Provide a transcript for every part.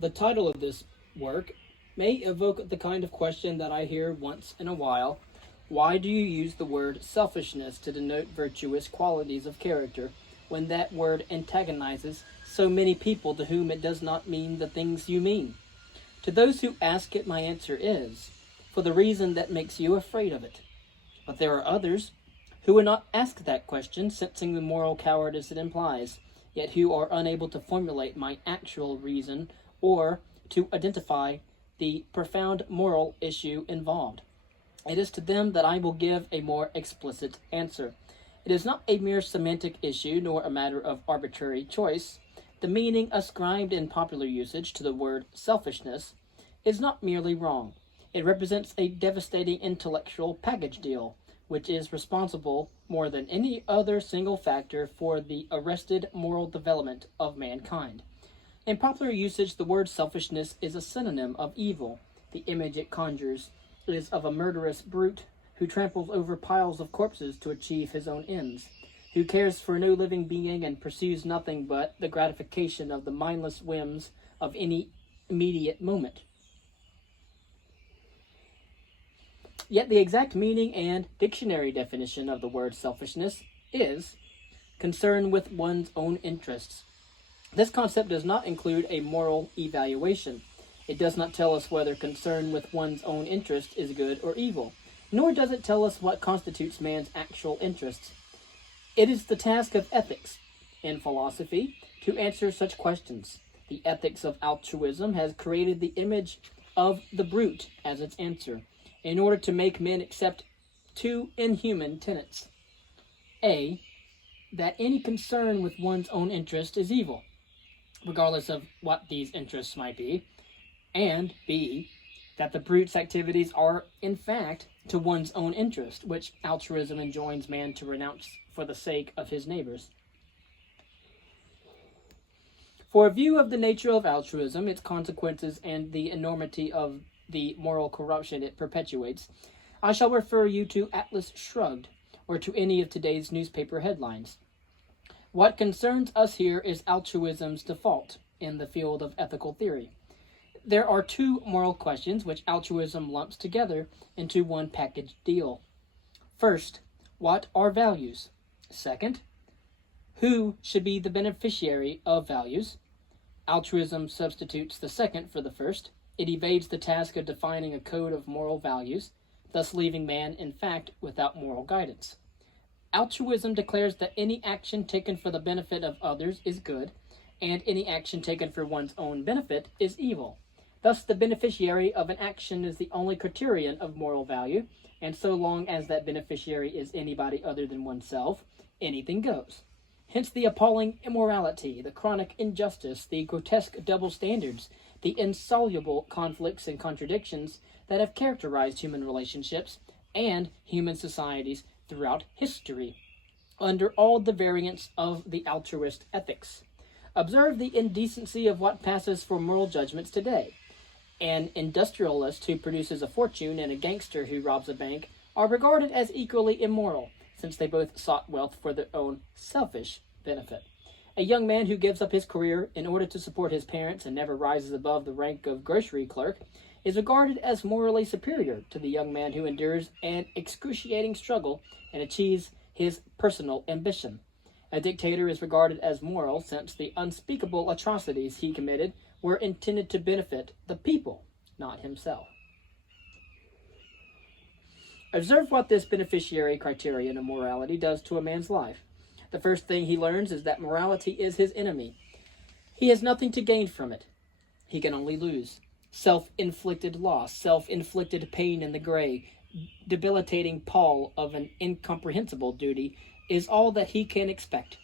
The title of this work may evoke the kind of question that I hear once in a while. Why do you use the word selfishness to denote virtuous qualities of character, when that word antagonizes so many people to whom it does not mean the things you mean? To those who ask it, my answer is, for the reason that makes you afraid of it. But there are others who would not ask that question, sensing the moral cowardice it implies, yet who are unable to formulate my actual reason or to identify the profound moral issue involved. It is to them that I will give a more explicit answer. It is not a mere semantic issue, nor a matter of arbitrary choice. The meaning ascribed in popular usage to the word selfishness is not merely wrong. It represents a devastating intellectual package deal, which is responsible more than any other single factor for the arrested moral development of mankind. In popular usage, the word selfishness is a synonym of evil. The image it conjures is of a murderous brute who tramples over piles of corpses to achieve his own ends, who cares for no living being and pursues nothing but the gratification of the mindless whims of any immediate moment. Yet the exact meaning and dictionary definition of the word selfishness is concern with one's own interests. This concept does not include a moral evaluation. It does not tell us whether concern with one's own interest is good or evil, nor does it tell us what constitutes man's actual interests. It is the task of ethics, in philosophy, to answer such questions. The ethics of altruism has created the image of the brute as its answer, in order to make men accept two inhuman tenets. A, that any concern with one's own interest is evil, regardless of what these interests might be, and B, that the brute's activities are, in fact, to one's own interest, which altruism enjoins man to renounce for the sake of his neighbors. For a view of the nature of altruism, its consequences, and the enormity of the moral corruption it perpetuates, I shall refer you to Atlas Shrugged, or to any of today's newspaper headlines. What concerns us here is altruism's default in the field of ethical theory. There are two moral questions which altruism lumps together into one package deal. First, what are values? Second, who should be the beneficiary of values? Altruism substitutes the second for the first. It evades the task of defining a code of moral values, thus leaving man, in fact, without moral guidance. Altruism declares that any action taken for the benefit of others is good, and any action taken for one's own benefit is evil. Thus, the beneficiary of an action is the only criterion of moral value, and so long as that beneficiary is anybody other than oneself, anything goes. Hence the appalling immorality, the chronic injustice, the grotesque double standards, the insoluble conflicts and contradictions that have characterized human relationships and human societies throughout history, under all the variants of the altruist ethics. Observe the indecency of what passes for moral judgments today. An industrialist who produces a fortune and a gangster who robs a bank are regarded as equally immoral, since they both sought wealth for their own selfish benefit. A young man who gives up his career in order to support his parents and never rises above the rank of grocery clerk is regarded as morally superior to the young man who endures an excruciating struggle and achieves his personal ambition. A dictator is regarded as moral since the unspeakable atrocities he committed were intended to benefit the people, not himself. Observe what this beneficiary criterion of morality does to a man's life. The first thing he learns is that morality is his enemy. He has nothing to gain from it. He can only lose. Self-inflicted loss, self-inflicted pain in the gray, debilitating pall of an incomprehensible duty is all that he can expect.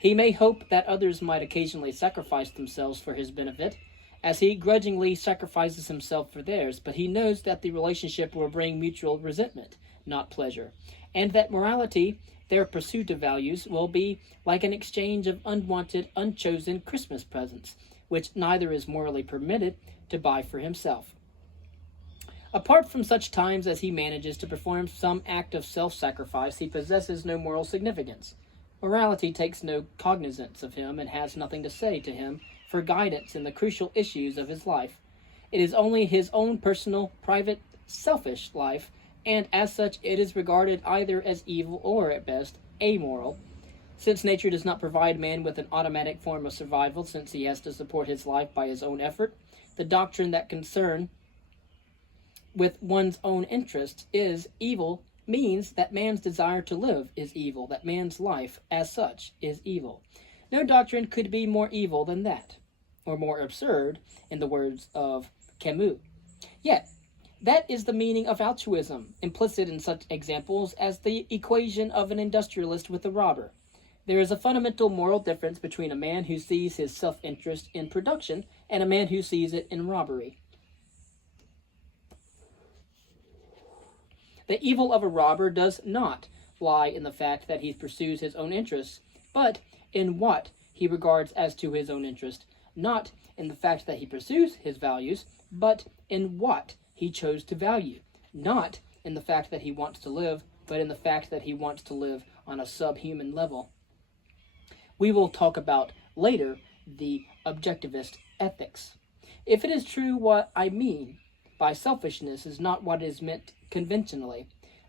He may hope that others might occasionally sacrifice themselves for his benefit, as he grudgingly sacrifices himself for theirs, but he knows that the relationship will bring mutual resentment, not pleasure, and that morality, their pursuit of values, will be like an exchange of unwanted, unchosen Christmas presents, which neither is morally permitted to buy for himself. Apart from such times as he manages to perform some act of self-sacrifice, he possesses no moral significance. Morality takes no cognizance of him and has nothing to say to him for guidance in the crucial issues of his life. It is only his own personal, private, selfish life, and as such it is regarded either as evil or, at best, amoral. Since nature does not provide man with an automatic form of survival, since he has to support his life by his own effort, the doctrine that concern with one's own interests is evil means that man's desire to live is evil, that man's life, as such, is evil. No doctrine could be more evil than that, or more absurd, in the words of Camus. Yet, that is the meaning of altruism, implicit in such examples as the equation of an industrialist with a robber. There is a fundamental moral difference between a man who sees his self-interest in production and a man who sees it in robbery. The evil of a robber does not lie in the fact that he pursues his own interests, but in what he regards as to his own interest, not in the fact that he pursues his values, but in what he chose to value, not in the fact that he wants to live, but in the fact that he wants to live on a subhuman level. We will talk about later the objectivist ethics. If it is true what I mean by selfishness is not what is meant conventionally,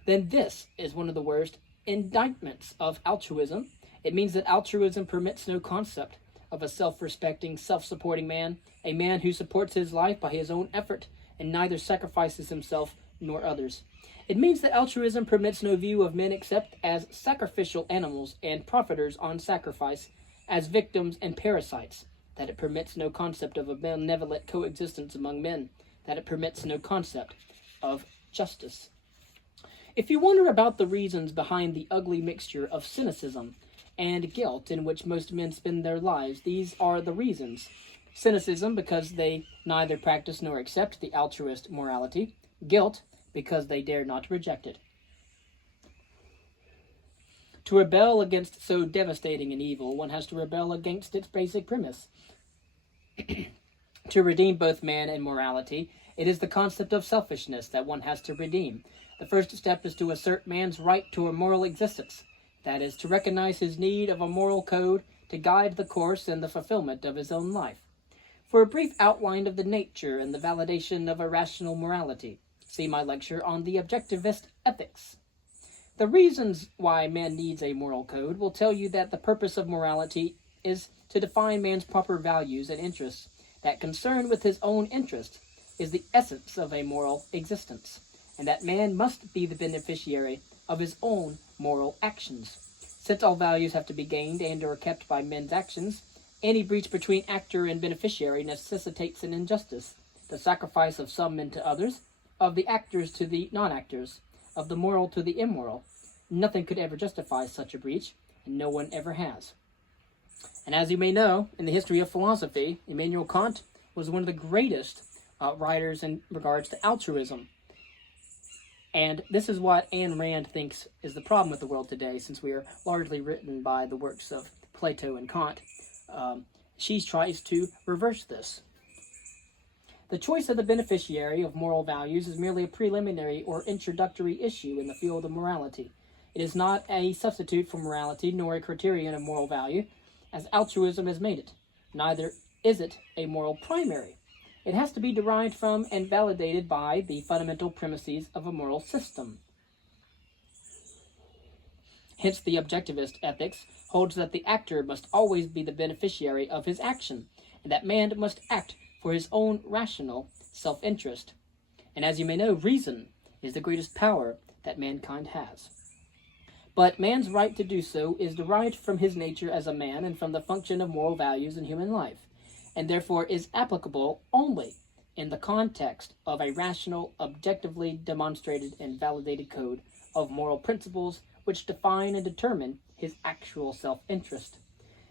then this is one of the worst indictments of altruism. It means that altruism permits no concept of a self-respecting, self-supporting man, a man who supports his life by his own effort and neither sacrifices himself nor others. It means that altruism permits no view of men except as sacrificial animals and profiters on sacrifice, as victims and parasites, that it permits no concept of a benevolent coexistence among men, that it permits no concept of justice. If you wonder about the reasons behind the ugly mixture of cynicism and guilt in which most men spend their lives, these are the reasons. Cynicism, because they neither practice nor accept the altruist morality. Guilt, because they dare not reject it. To rebel against so devastating an evil, one has to rebel against its basic premise. To redeem both man and morality, it is the concept of selfishness that one has to redeem. The first step is to assert man's right to a moral existence. That is, to recognize his need of a moral code to guide the course and the fulfillment of his own life. For a brief outline of the nature and the validation of irrational morality, see my lecture on the objectivist ethics. The reasons why man needs a moral code will tell you that the purpose of morality is to define man's proper values and interests. That concern with his own interest is the essence of a moral existence, and that man must be the beneficiary of his own moral actions. Since all values have to be gained and are kept by men's actions, any breach between actor and beneficiary necessitates an injustice, the sacrifice of some men to others, of the actors to the non-actors, of the moral to the immoral. Nothing could ever justify such a breach, and no one ever has. And as you may know, in the history of philosophy, Immanuel Kant was one of the greatest writers in regards to altruism. And this is what Ayn Rand thinks is the problem with the world today, since we are largely written by the works of Plato and Kant. She tries to reverse this. The choice of the beneficiary of moral values is merely a preliminary or introductory issue in the field of morality. It is not a substitute for morality, nor a criterion of moral value, as altruism has made it. Neither is it a moral primary. It has to be derived from and validated by the fundamental premises of a moral system. Hence, the objectivist ethics holds that the actor must always be the beneficiary of his action, and that man must act for his own rational self-interest. And as you may know, reason is the greatest power that mankind has. But man's right to do so is derived from his nature as a man and from the function of moral values in human life, and therefore is applicable only in the context of a rational, objectively demonstrated and validated code of moral principles which define and determine his actual self-interest.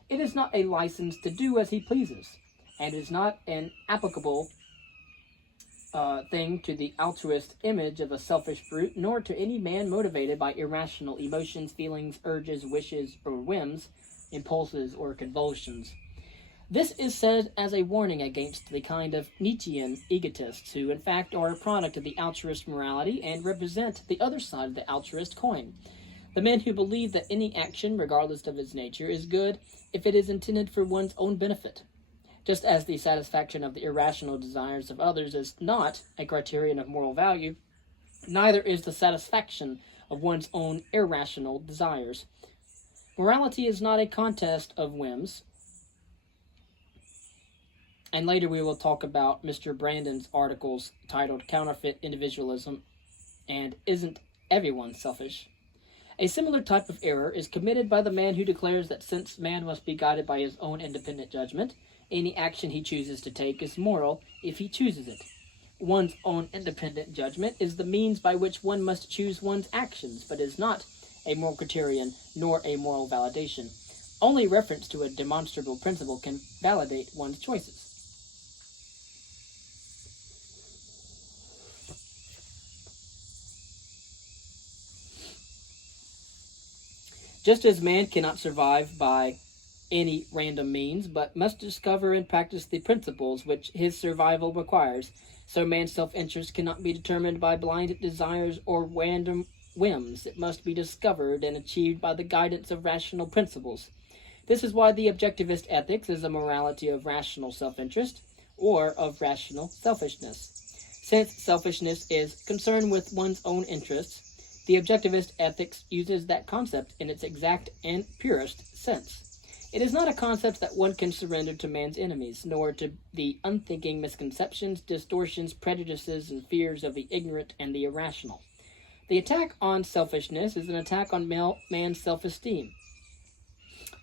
It is not a license to do as he pleases, and is not an applicable thing to the altruist image of a selfish brute, nor to any man motivated by irrational emotions, feelings, urges, wishes, or whims, impulses, or convulsions. This is said as a warning against the kind of Nietzschean egotists who, in fact, are a product of the altruist morality and represent the other side of the altruist coin. The men who believe that any action, regardless of its nature, is good if it is intended for one's own benefit. Just as the satisfaction of the irrational desires of others is not a criterion of moral value, neither is the satisfaction of one's own irrational desires. Morality is not a contest of whims. And later we will talk about Mr. Brandon's articles titled Counterfeit Individualism and Isn't Everyone Selfish? A similar type of error is committed by the man who declares that since man must be guided by his own independent judgment, any action he chooses to take is moral if he chooses it. One's own independent judgment is the means by which one must choose one's actions, but is not a moral criterion nor a moral validation. Only reference to a demonstrable principle can validate one's choices. Just as man cannot survive by any random means, but must discover and practice the principles which his survival requires, so man's self-interest cannot be determined by blind desires or random whims. It must be discovered and achieved by the guidance of rational principles. This is why the objectivist ethics is a morality of rational self-interest, or of rational selfishness. Since selfishness is concerned with one's own interests, the objectivist ethics uses that concept in its exact and purest sense. It is not a concept that one can surrender to man's enemies, nor to the unthinking misconceptions, distortions, prejudices, and fears of the ignorant and the irrational. The attack on selfishness is an attack on man's self-esteem.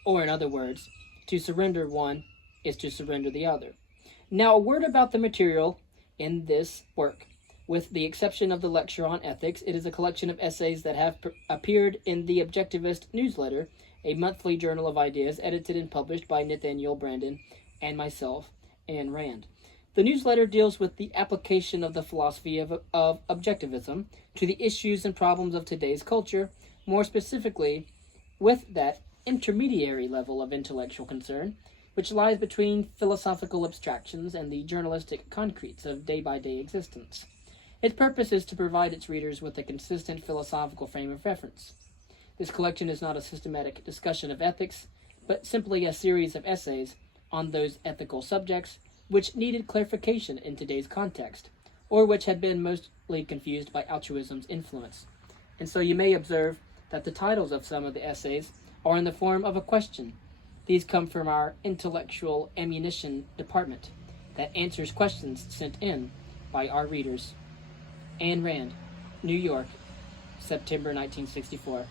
Or, in other words, to surrender one is to surrender the other. Now, a word about the material in this work. With the exception of the lecture on ethics, it is a collection of essays that have appeared in the Objectivist newsletter, a monthly journal of ideas edited and published by Nathaniel Brandon and myself, Ayn Rand. The newsletter deals with the application of the philosophy of objectivism to the issues and problems of today's culture, more specifically with that intermediary level of intellectual concern, which lies between philosophical abstractions and the journalistic concretes of day-by-day existence. Its purpose is to provide its readers with a consistent philosophical frame of reference. This collection is not a systematic discussion of ethics, but simply a series of essays on those ethical subjects which needed clarification in today's context, or which had been mostly confused by altruism's influence. And so you may observe that the titles of some of the essays are in the form of a question. These come from our intellectual ammunition department that answers questions sent in by our readers. Ayn Rand, New York, September 1964.